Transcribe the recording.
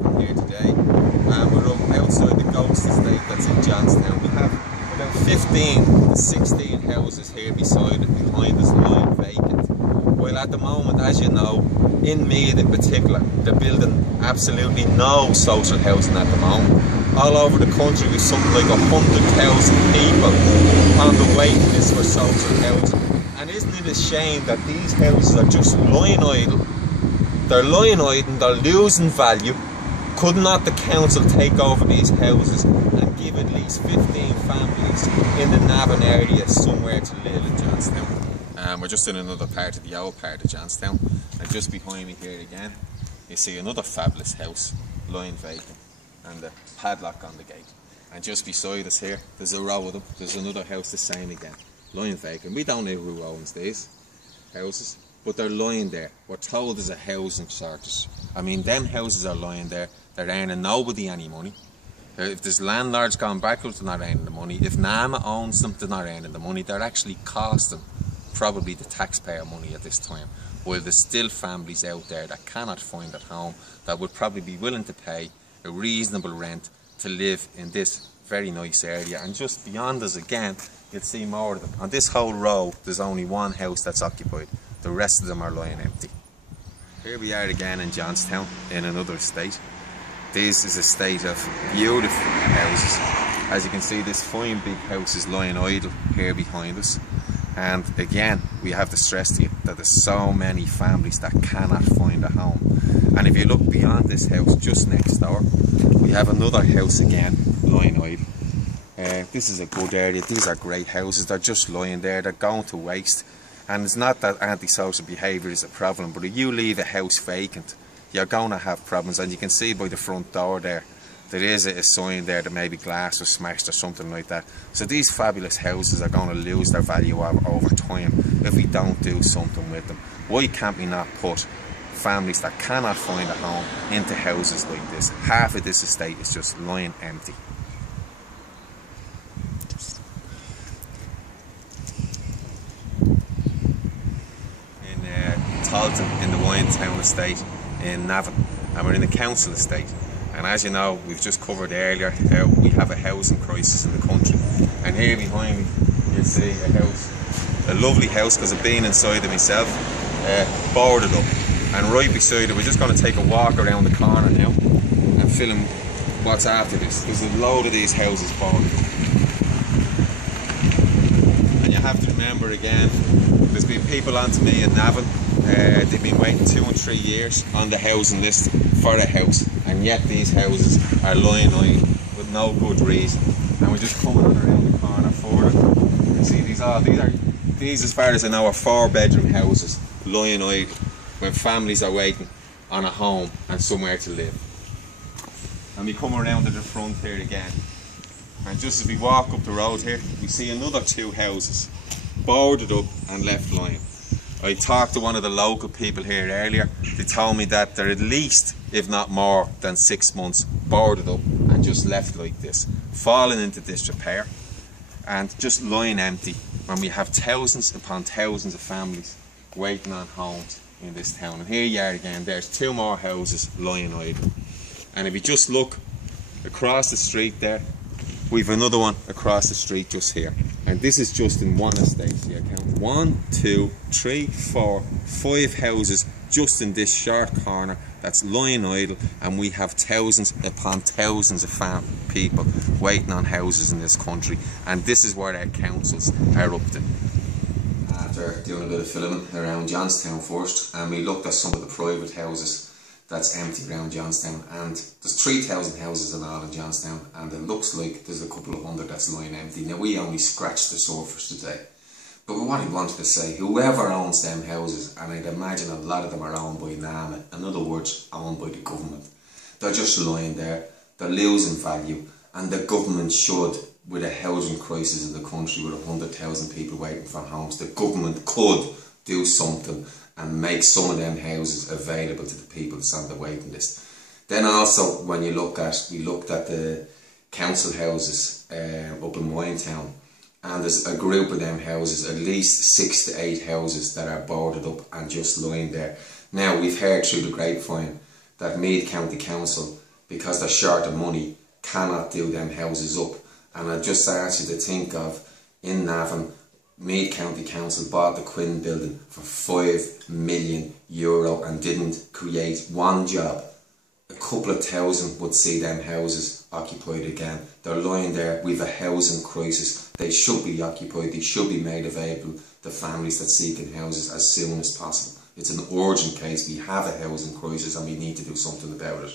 Here today, and we're up outside the Ghost Estate that's in Johnstown. We have about 15 to 16 houses here beside it, behind us, lying vacant. While at the moment, as you know, in Meath in particular, they're building absolutely no social housing at the moment. All over the country, we've something like 100,000 people on the waiting list for social housing. And isn't it a shame that these houses are just lying idle? They're lying idle, they're losing value. Could not the council take over these houses and give at least 15 families in the Navan area somewhere to live in Johnstown? We're just in another part of the old part of Johnstown, and just behind me here again, you see another fabulous house lying vacant and a padlock on the gate. And just beside us here, there's a row of them. There's another house the same again, lying vacant. We don't know who owns these houses, but they're lying there. We're told there's a housing shortage. I mean, them houses are lying there. They're earning nobody any money. If there's landlords gone backwards, they're not earning the money. If NAMA owns them, they're not earning the money. They're actually costing probably the taxpayer money at this time. While there's still families out there that cannot find a home, that would probably be willing to pay a reasonable rent to live in this very nice area. And just beyond us again, you'll see more of them. On this whole row, there's only one house that's occupied. The rest of them are lying empty. Here we are again in Johnstown, in another estate. This is a state of beautiful houses. As you can see, this fine big house is lying idle here behind us. And again, we have to stress to you that there's so many families that cannot find a home. And if you look beyond this house, just next door, we have another house again, lying idle. This is a good area. These are great houses. They're just lying there. They're going to waste. And it's not that antisocial behaviour is a problem, but if you leave a house vacant, you're going to have problems. And you can see by the front door there is a sign there that maybe glass was smashed or something like that. So these fabulous houses are going to lose their value over time if we don't do something with them. Why can't we not put families that cannot find a home into houses like this? Half of this estate is just lying empty. In the Johnstown estate in Navan, and we're in the council estate. And as you know, we've just covered earlier, we have a housing crisis in the country. And here behind me, you'll see a house, a lovely house, because I've been inside it myself, boarded up. And right beside it, we're just going to take a walk around the corner now and film what's after this. There's a load of these houses boarded up. And you have to remember again, there's been people onto me in Navan. They've been waiting 2 and 3 years on the housing list for a house, and yet these houses are lying idle with no good reason. And we're just coming around the corner for it. You see, these as far as I know are 4-bedroom houses lying idle when families are waiting on a home and somewhere to live. And we come around to the front here again, and just as we walk up the road here, we see another 2 houses boarded up and left lying. I talked to one of the local people here earlier. They told me that they're at least, if not more than 6 months boarded up and just left like this, falling into disrepair and just lying empty, when we have thousands upon thousands of families waiting on homes in this town. And here you are again, there's 2 more houses lying idle. And if you just look across the street there, we've another one across the street just here. And this is just in one estate. So you count 1, 2, 3, 4, 5 houses just in this short corner that's lying idle, and we have thousands upon thousands of people waiting on houses in this country. And this is what our councils are up to. After doing a bit of filming around Johnstown first, and we looked at some of the private houses that's empty around Johnstown, and there's 3,000 houses in all in Johnstown, and it looks like there's a couple of hundred that's lying empty. Now, we only scratched the surface today, but what I wanted to say, whoever owns them houses, and I'd imagine a lot of them are owned by NAMA, in other words, owned by the government, they're just lying there, they're losing value, and the government should, with a housing crisis in the country with 100,000 people waiting for homes, the government could do something and make some of them houses available to the people that's on the waiting list. Then also, when you look at, we looked at the council houses up in Johnstown, and there's a group of them houses, at least 6 to 8 houses that are boarded up and just lying there. Now, we've heard through the grapevine that Meath County Council because they're short of money, cannot do them houses up. And I just asked you to think of, in Navan, Meath County Council bought the Quinn building for €5 million and didn't create one job. A couple of thousand would see them houses occupied again. They're lying there. We've a housing crisis. They should be occupied. They should be made available to families that seek houses as soon as possible. It's an urgent case. We have a housing crisis and we need to do something about it.